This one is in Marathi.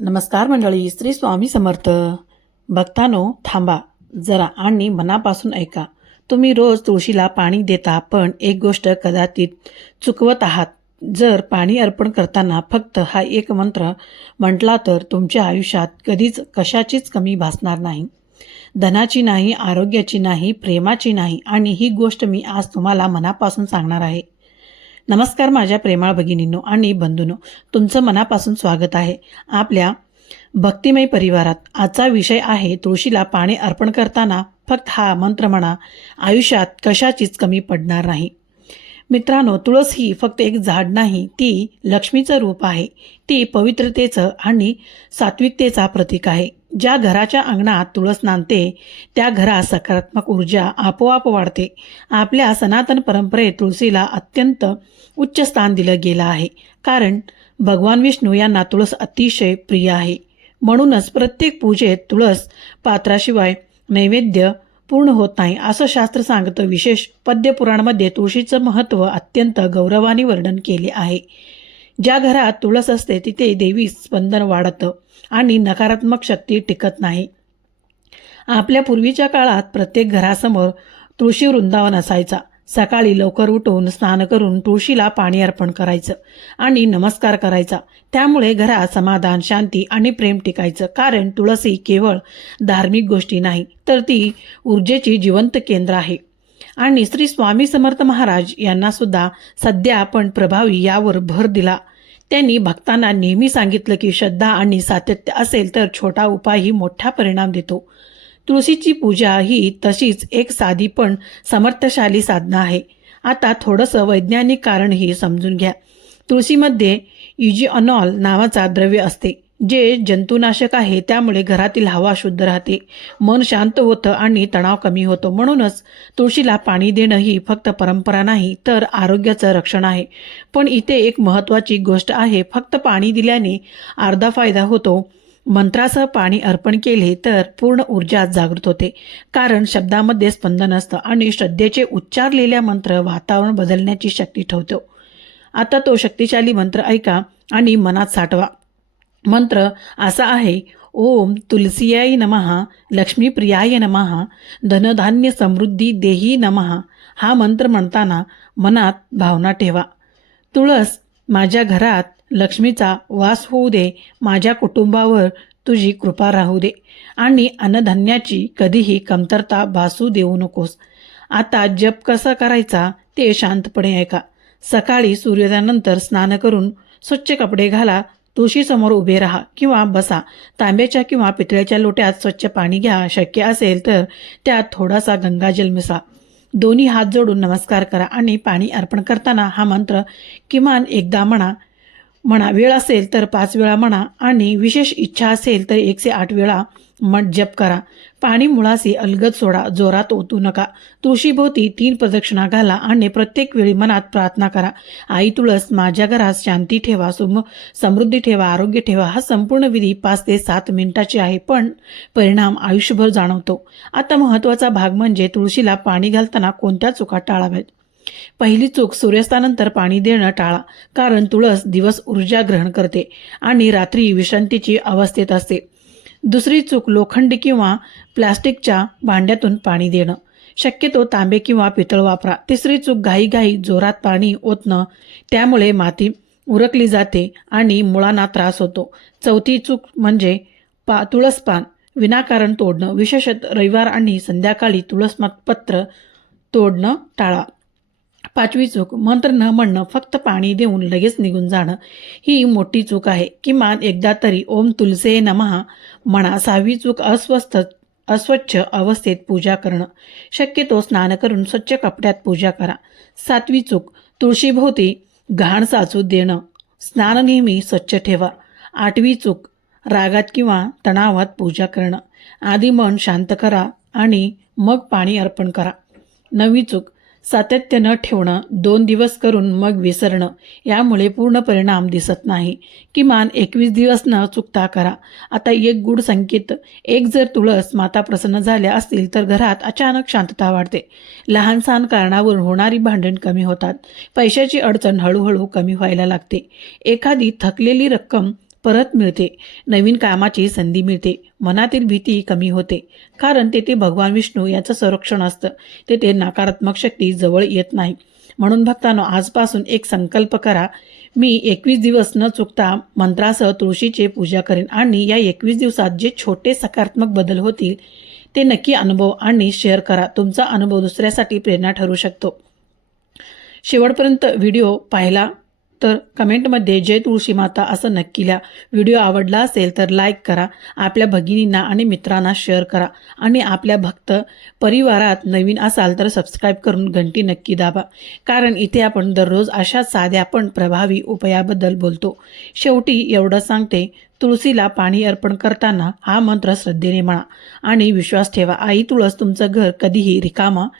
नमस्कार मंडळी, श्री स्वामी समर्थ. भक्तांनो, थांबा जरा आणि मनापासून ऐका. तुम्ही रोज तुळशीला पाणी देता, पण एक गोष्ट कदाचित चुकवत आहात. जर पाणी अर्पण करताना फक्त हा एक मंत्र म्हटला तर तुमच्या आयुष्यात कधीच कशाचीच कमी भासणार नाही. धनाची नाही, आरोग्याची नाही, प्रेमाची नाही. आणि ही गोष्ट मी आज तुम्हाला मनापासून सांगणार आहे. नमस्कार माझ्या प्रेमाळ भगिनींनो आणि बंधूंनो, तुमचं मनापासून स्वागत आहे आपल्या भक्तिमय परिवारात. आजचा विषय आहे तुळशीला पाणी अर्पण करताना फक्त हा मंत्र म्हणा, आयुष्यात कशाचीच कमी पडणार नाही. मित्रांनो, तुळस ही फक्त एक झाड नाही, ती लक्ष्मीचं रूप आहे. ती पवित्रतेचं आणि सात्विकतेचा प्रतीक आहे. ज्या घराच्या अंगणात तुळस नांदते त्या घरात सकारात्मक ऊर्जा आपोआप वाढते. आपल्या सनातन परंपरेत तुळशीला अत्यंत उच्च स्थान दिलं गेलं आहे, कारण भगवान विष्णू यांना तुळस अतिशय प्रिय आहे. म्हणूनच प्रत्येक पूजेत तुळस पात्राशिवाय नैवेद्य पूर्ण होत नाही, असं शास्त्र सांगतं. विशेष पद्यपुराणामध्ये तुळशीचं महत्त्व अत्यंत गौरवाने वर्णन केले आहे. ज्या घरात तुळस असते तिथे देवी स्पंदन वाढतं आणि नकारात्मक शक्ती टिकत नाही. आपल्या पूर्वीच्या काळात प्रत्येक घरासमोर तुळशी वृंदावन असायचा. सकाळी लवकर उठून स्नान करून तुळशीला पाणी अर्पण करायचं आणि नमस्कार करायचा. त्यामुळे घरात समाधान, शांती आणि प्रेम टिकायचं. कारण तुळस ही केवळ धार्मिक गोष्टी नाही, तर ती ऊर्जेची जिवंत केंद्र आहे. आणि श्री स्वामी समर्थ महाराज यांना सुद्धा सध्या आपण प्रभावी यावर भर दिला. त्यांनी भक्तांना नेहमी सांगितलं की श्रद्धा आणि सातत्य असेल तर छोटा उपायही मोठा परिणाम देतो. तुळशीची पूजा ही तशीच एक साधी पण समर्थशाली साधना आहे. आता थोडंसं वैज्ञानिक कारणही समजून घ्या. तुळशीमध्ये युजिऑनॉल नावाचा द्रव्य असते, जे जंतुनाशक आहे. त्यामुळे घरातील हवा शुद्ध राहते, मन शांत होतं आणि तणाव कमी होतो. म्हणूनच तुळशीला पाणी देणं ही फक्त परंपरा नाही, तर आरोग्याचं रक्षण आहे. पण इथे एक महत्त्वाची गोष्ट आहे. फक्त पाणी दिल्याने अर्धा फायदा होतो. मंत्रासह पाणी अर्पण केले तर पूर्ण ऊर्जा जागृत होते, कारण शब्दामध्ये स्पंदन असतं आणि श्रद्धेचे उच्चारलेल्या मंत्र वातावरण बदलण्याची शक्ती ठेवतो. आता तो शक्तिशाली मंत्र ऐका आणि मनात साठवा. मंत्र असा आहे: ओम तुलसीयाय नमः, लक्ष्मीप्रियाय नमः, धनधान्य समृद्धी देही नमः. हा मंत्र म्हणताना मनात भावना ठेवा. तुळस, माझ्या घरात लक्ष्मीचा वास होऊ दे, माझ्या कुटुंबावर तुझी कृपा राहू दे आणि अन्नधान्याची कधीही कमतरता भासू देऊ नकोस. आता जप कसा करायचा ते शांतपणे ऐका. सकाळी सूर्योदयानंतर स्नान करून स्वच्छ कपडे घाला. तुळशीसमोर उभे राहा किंवा बसा. तांब्याच्या किंवा पितळेच्या लोट्यात स्वच्छ पाणी घ्या. शक्य असेल तर त्यात थोडासा गंगाजल मिसळा. दोन्ही हात जोडून नमस्कार करा आणि पाणी अर्पण करताना हा मंत्र किमान एकदा म्हणा. वेळ असेल तर 5 वेळा म्हणा आणि विशेष इच्छा असेल तर 108 वेळा जप करा. पाणी मुळाशी अलगद सोडा, जोरात ओतू नका. तुळशीभोवती 3 प्रदक्षिणा घाला आणि प्रत्येक वेळी मनात प्रार्थना करा: आई तुळस, माझ्या घरात शांती ठेवा, समृद्धी ठेवा, आरोग्य ठेवा. हा संपूर्ण विधी 5 ते 7 मिनिटाचे आहे, पण परिणाम आयुष्यभर जाणवतो. आता महत्त्वाचा भाग म्हणजे तुळशीला पाणी घालताना कोणत्या चुका टाळाव्यात. पहिली चूक: सूर्यास्तानंतर पाणी देणं टाळा, कारण तुळस दिवस ऊर्जा ग्रहण करते आणि रात्री विश्रांतीची अवस्थेत असते. दुसरी चूक: लोखंडी किंवा प्लास्टिकच्या भांड्यातून पाणी देणं, शक्यतो तांबे किंवा पितळ वापरा. तिसरी चूक: घाईघाई जोरात पाणी ओतणं, त्यामुळे माती उरकली जाते आणि मुळांना त्रास होतो. चौथी चूक म्हणजे तुळस पान विनाकारण तोडणं, विशेषतः रविवार आणि संध्याकाळी तुळस पत्र तोडणं टाळा. 5वी चूक: मंत्र न म्हणणं, फक्त पाणी देऊन लगेच निघून जाणं. ही मोठी चूक आहे. किमान एकदा तरी ओम तुलसे नमः म्हणा. 6वी चूक: अस्वच्छ अवस्थेत पूजा करणं, शक्यतो स्नान करून स्वच्छ कपड्यात पूजा करा. 7वी चूक: तुळशीभोवती घाण साचू देणं, स्नान नेहमी स्वच्छ ठेवा. 8वी चूक: रागात किंवा तणावात पूजा करणं, आधी मन शांत करा आणि मग पाणी अर्पण करा. 9वी चूक: सातत्य न ठेवणं, 2 दिवस करून मग विसरणं, यामुळे पूर्ण परिणाम दिसत नाही. किमान 21 दिवस न चुकता करा. आता एक गूढ संकेत: जर तुळस माता प्रसन्न झाल्या असतील तर घरात अचानक शांतता वाढते. लहान सहान कारणावरून होणारी भांडण कमी होतात. पैशाची अडचण हळूहळू कमी व्हायला लागते. एखादी थकलेली रक्कम परत मिळते, नवीन कामाची संधी मिळते, मनातील भीती कमी होते. कारण तेथे भगवान विष्णू याचं संरक्षण असतं. तेथे नकारात्मक शक्ती जवळ येत नाही. म्हणून भक्तांनो, आजपासून एक संकल्प करा. मी 21 दिवस न चुकता मंत्रासह तुळशीची पूजा करेन आणि या 21 दिवसात जे छोटे सकारात्मक बदल होतील ते नक्की अनुभव आणि शेअर करा. तुमचा अनुभव दुसऱ्यासाठी प्रेरणा ठरू शकतो. शेवटपर्यंत व्हिडिओ पाहिला तर कमेंटमध्ये जय तुळशी माता असं नक्की लिहा. व्हिडिओ आवडला असेल तर लाईक करा, आपल्या भगिनींना आणि मित्रांना शेअर करा आणि आपल्या भक्त परिवारात नवीन असाल तर सबस्क्राईब करून घंटी नक्की दाबा. कारण इथे आपण दररोज अशा साध्या पण प्रभावी उपायाबद्दल बोलतो. शेवटी एवढं सांगते, तुळशीला पाणी अर्पण करताना हा मंत्र श्रद्धेने म्हणा आणि विश्वास ठेवा, आई तुळस तुमचं घर कधीही रिकामा